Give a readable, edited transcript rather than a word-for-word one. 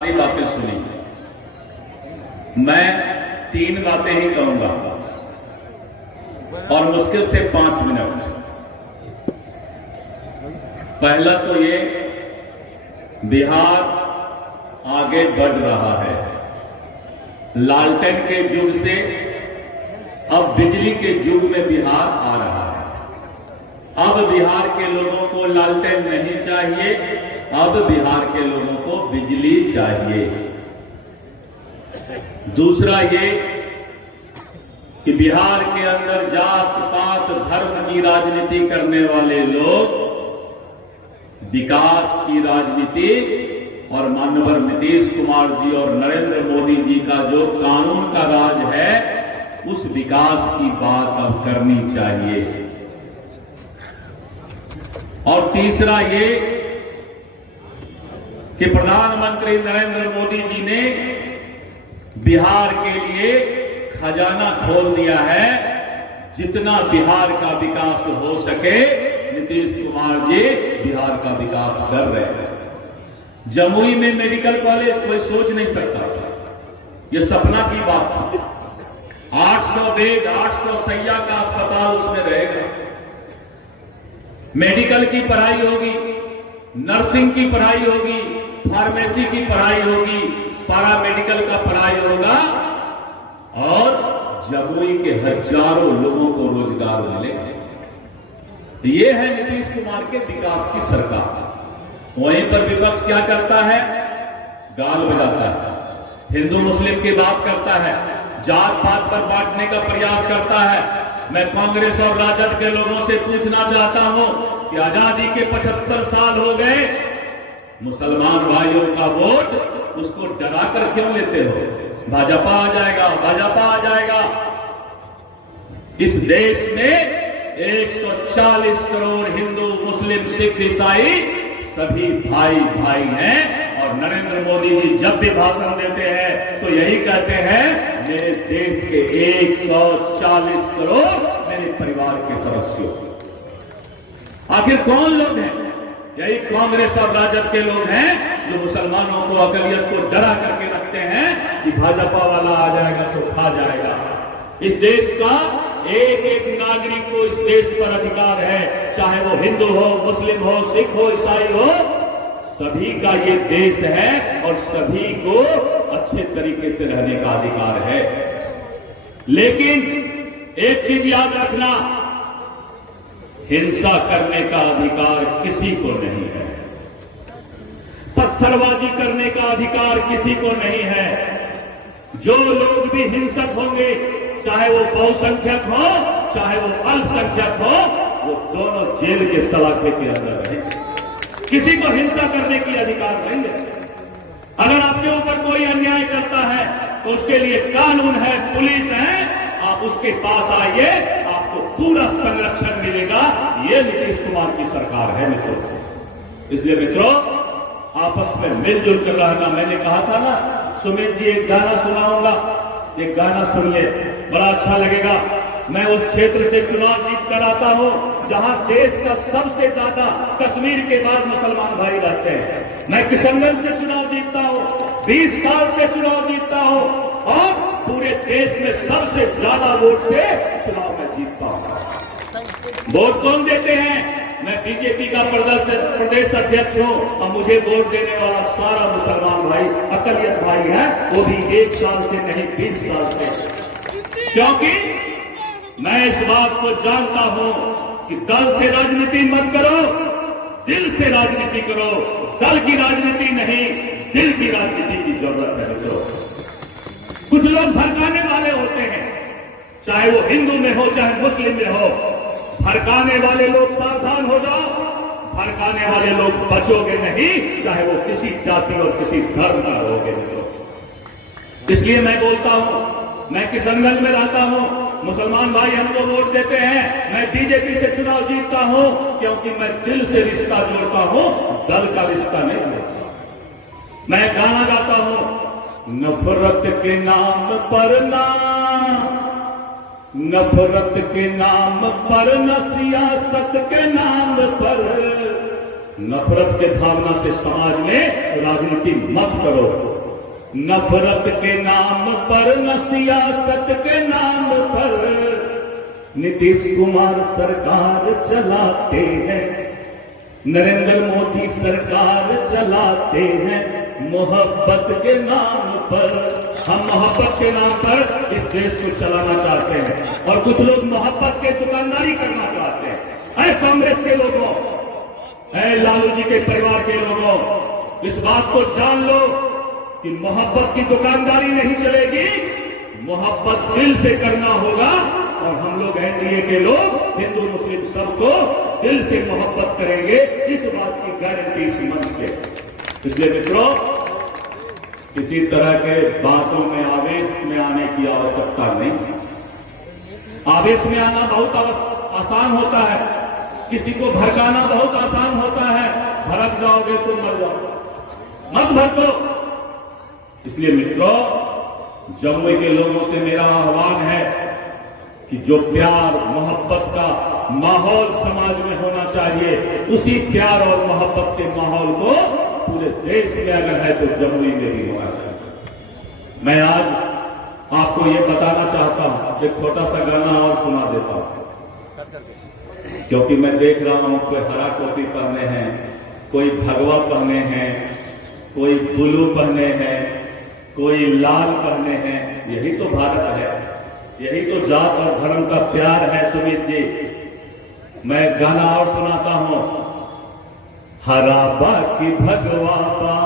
सारी बातें सुनी। मैं 3 बातें ही कहूंगा और मुश्किल से 5 मिनट। पहला तो ये, बिहार आगे बढ़ रहा है। लालटेन के युग से अब बिजली के युग में बिहार आ रहा है। अब बिहार के लोगों को लालटेन नहीं चाहिए, अब बिहार के लोगों को बिजली चाहिए। दूसरा ये कि बिहार के अंदर जात पात धर्म की राजनीति करने वाले लोग विकास की राजनीति और माननीय नीतीश कुमार जी और नरेंद्र मोदी जी का जो कानून का राज है, उस विकास की बात अब करनी चाहिए। और तीसरा ये कि प्रधानमंत्री नरेंद्र मोदी जी ने बिहार के लिए खजाना खोल दिया है। जितना बिहार का विकास हो सके, नीतीश कुमार जी बिहार का विकास कर रहे हैं। जमुई में मेडिकल कॉलेज कोई सोच नहीं सकता था, यह सपना की बात थी। 800 बेड 800 सैया का अस्पताल उसमें रहेगा। मेडिकल की पढ़ाई होगी, नर्सिंग की पढ़ाई होगी, फार्मेसी की पढ़ाई होगी, पारा मेडिकल का पढ़ाई होगा और जमुई के हजारों लोगों को रोजगार मिलेगा। यह है नीतीश कुमार के विकास की सरकार। वहीं पर विपक्ष क्या करता है? गाल बजाता है, हिंदू मुस्लिम की बात करता है, जात पात पर बांटने का प्रयास करता है। मैं कांग्रेस और राजद के लोगों से पूछना चाहता हूं कि आजादी के 75 साल हो गए, मुसलमान भाइयों का वोट उसको डरा कर क्यों लेते हो? भाजपा आ जाएगा, भाजपा आ जाएगा। इस देश में 140 करोड़ हिंदू मुस्लिम सिख ईसाई सभी भाई भाई हैं। और नरेंद्र मोदी जी जब भी भाषण देते हैं तो यही कहते हैं, मेरे देश के 140 करोड़ मेरे परिवार के सदस्यों। आखिर कौन लोग हैं? यही कांग्रेस और राजद के लोग हैं जो मुसलमानों को, अकलियत को डरा करके रखते हैं कि भाजपा वाला आ जाएगा तो खा जाएगा। इस देश का एक एक नागरिक को इस देश पर अधिकार है, चाहे वो हिंदू हो, मुस्लिम हो, सिख हो, ईसाई हो, सभी का ये देश है और सभी को अच्छे तरीके से रहने का अधिकार है। लेकिन एक चीज याद रखना, हिंसा करने का अधिकार किसी को नहीं है, पत्थरबाजी करने का अधिकार किसी को नहीं है। जो लोग भी हिंसक होंगे, चाहे वो बहुसंख्यक हो, चाहे वो अल्पसंख्यक हो, वो दोनों जेल के सलाखे के अंदर रहेंगे। किसी को हिंसा करने की अधिकार नहीं है। अगर आपके ऊपर कोई अन्याय करता है तो उसके लिए कानून है, पुलिस है, आप उसके पास आइए, आपको पूरा संरक्षण मिलेगा। ये नीतीश कुमार की सरकार है मित्रों। इसलिए मित्रों, आपस में मिलजुल कर रहना। मैंने कहा था ना, सुमित जी एक गाना सुनाऊंगा, एक गाना सुनिए, बड़ा अच्छा लगेगा। मैं उस क्षेत्र से चुनाव जीत कर आता हूं जहां देश का सबसे ज्यादा कश्मीर के बाद मुसलमान भाई रहते हैं। मैं किशनगंज से चुनाव जीतता हूं, 20 साल से चुनाव जीतता हूं और पूरे देश में सबसे ज्यादा वोट से चुनाव में जीतता हूं। वोट कौन देते हैं? मैं बीजेपी का प्रदेश अध्यक्ष हूं और मुझे वोट देने वाला सारा मुसलमान भाई, अकलियत भाई है, वो भी 1 साल से नहीं 20 साल से। क्योंकि मैं इस बात को जानता हूं कि दल से राजनीति मत करो, दिल से राजनीति करो। दल की राजनीति नहीं, दिल की राजनीति की जरूरत है मित्रों। कुछ लोग भड़काने वाले होते हैं, चाहे वो हिंदू में हो चाहे मुस्लिम में हो। भड़काने वाले लोग सावधान हो जाओ, भड़काने वाले लोग बचोगे नहीं, चाहे वो किसी जाति और किसी धर्म का होगे मित्रों। इसलिए मैं बोलता हूं, मैं किशनगंज में रहता हूं, मुसलमान भाई हमको वोट देते हैं, मैं बीजेपी से चुनाव जीतता हूं क्योंकि मैं दिल से रिश्ता जोड़ता हूं, दल का रिश्ता नहीं जोड़ता। मैं गाना गाता हूं, नफरत के नाम पर ना, नफरत के नाम पर न, सियासत के नाम पर नफरत के भावना से समाज में राजनीति मत करो। नफरत के नाम पर, न सियासत के नाम पर नीतीश कुमार सरकार चलाते हैं, नरेंद्र मोदी सरकार चलाते हैं। मोहब्बत के नाम पर, हम मोहब्बत के नाम पर इस देश को चलाना चाहते हैं और कुछ लोग मोहब्बत के दुकानदारी करना चाहते हैं। ऐ कांग्रेस के लोगों, ऐ लालू जी के परिवार के लोगों, इस बात को जान लो कि मोहब्बत की दुकानदारी नहीं चलेगी, मोहब्बत दिल से करना होगा। और हम लोग एनडीए के लोग, हिंदू मुस्लिम सबको दिल से मोहब्बत करेंगे, इस बात की गारंटी इस मंच से। इसलिए मित्रों, किसी तरह के बातों में आवेश में आने की आवश्यकता नहीं। आवेश में आना बहुत आसान होता है, किसी को भड़काना बहुत आसान होता है। भड़क जाओगे तो मर जाओ, मत भड़को। इसलिए मित्रों, जम्मू के लोगों से मेरा आह्वान है कि जो प्यार मोहब्बत का माहौल समाज में होना चाहिए, उसी प्यार और मोहब्बत के माहौल को पूरे देश में अगर है तो जम्मू में भी होना चाहिए। मैं आज आपको ये बताना चाहता हूं, एक छोटा सा गाना और सुना देता हूं, क्योंकि मैं देख रहा हूं कोई हरा टोपी पहने हैं, कोई भगवा पहने हैं, कोई ब्लू पहने हैं, कोई लाल पहने हैं। यही तो भारत है, यही तो जात और धर्म का प्यार है। सुमित जी, मैं गाना और सुनाता हूं, हरा बाकी भगवा बा।